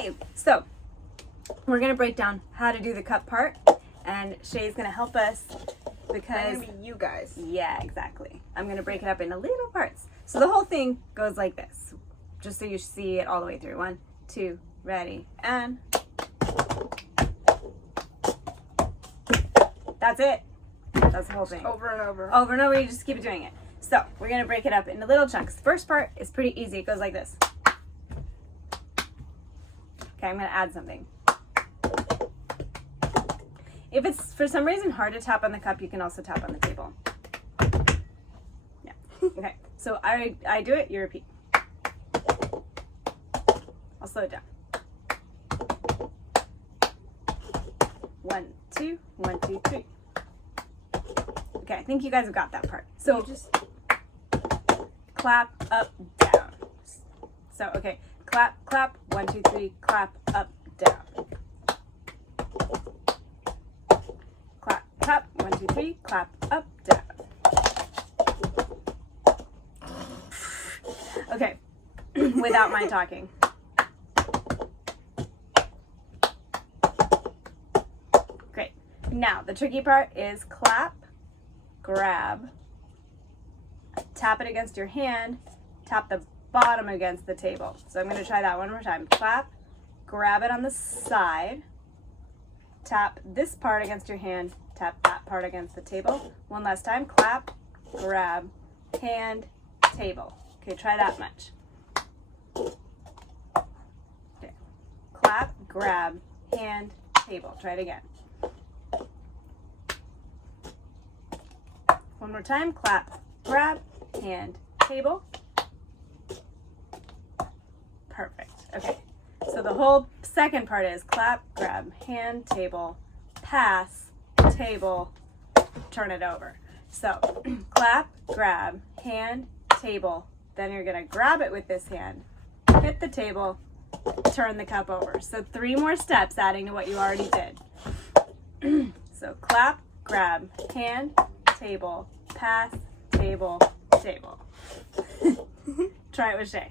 Okay, so we're gonna break down how to do the cup part, and Shay's gonna help us because I'm gonna be you guys. yeah, exactly. I'm gonna break it up into little parts. So the whole thing goes like this, just so you see it all the way through. 1, 2, ready, and that's it. That's the whole thing. Over and over. Over and over, you just keep doing it. So we're gonna break it up into little chunks. The first part is pretty easy. It goes like this. Okay, I'm gonna add something. If it's for some reason hard to tap on the cup, you can also tap on the table. Yeah. Okay. So I do it, you repeat. I'll slow it down. 1, 2, 1, 2, 3. Okay, I think you guys have got that part. So You just clap, up, down. So, okay, clap, clap, 1, 2, 3, clap, up, down. Clap, clap, 1, 2, 3, clap, up, down. Okay, without my talking. Great. Now, the tricky part is clap, grab, tap it against your hand, tap the bottom against the table. So I'm going to try that one more time. Clap, grab it on the side, tap this part against your hand, tap that part against the table. One last time. Clap, grab, hand, table. Okay, try that much. Okay. Clap, grab, hand, table. Try it again. One more time. Clap, grab, hand, table. Perfect. Okay. So the whole second part is clap, grab, hand, table, pass, table, turn it over. So clap, grab, hand, table. Then you're going to grab it with this hand, hit the table, turn the cup over. So 3 more steps adding to what you already did. So clap, grab, hand, table, pass, table, table. Try it with Shey.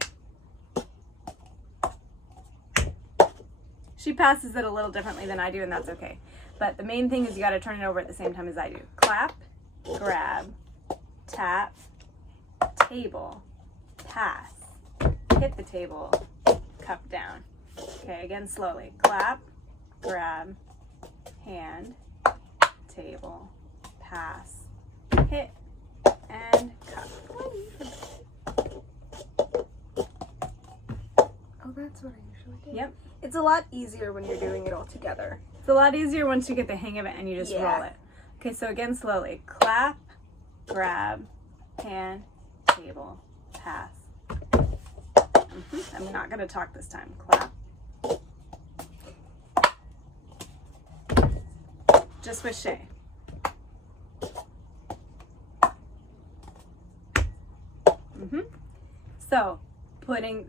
She passes it a little differently than I do, and that's okay. But the main thing is you got to turn it over at the same time as I do. Clap, grab, tap, table, pass, hit the table, cup down. Okay, again slowly. Clap, grab, hand, table, pass, hit, and cup. Oh, that's what I usually do. Yep. It's a lot easier when you're doing it all together. It's a lot easier once you get the hang of it and you just roll it. Okay, so again slowly. Clap, grab, hand, table, pass. I'm not going to talk this time. Clap. Just with Shey.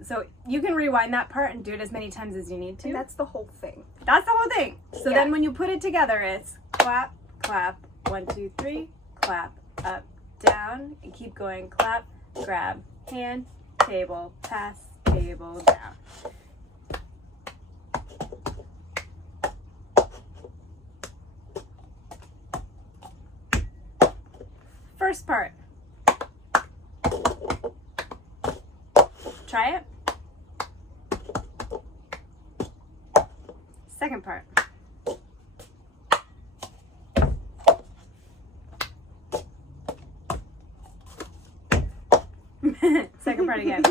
So you can rewind that part and do it as many times as you need to. And that's the whole thing. That's the whole thing. So Yeah. then when you put it together, it's clap, clap, 1, 2, 3, clap, up, down, and keep going. Clap, grab, hand, table, pass, table, down. First part. Try it. Second part. Second part again.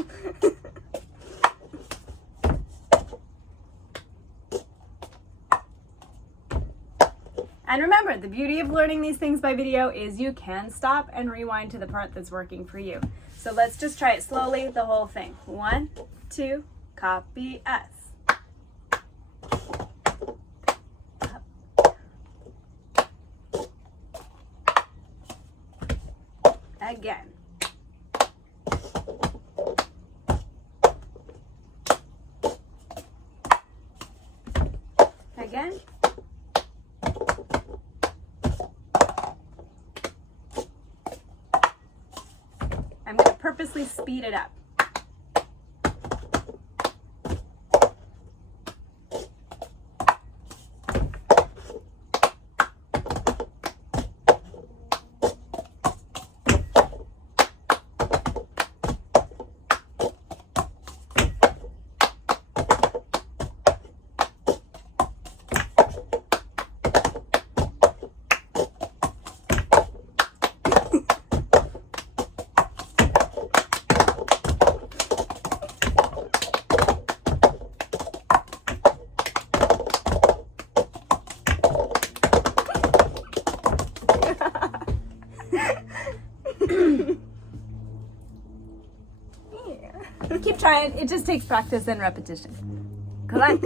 And remember, the beauty of learning these things by video is you can stop and rewind to the part that's working for you. So let's just try it slowly, the whole thing. 1, 2, copy us. Again. Again. I'm going to purposely speed it up. fine. It just takes practice and repetition. Clap.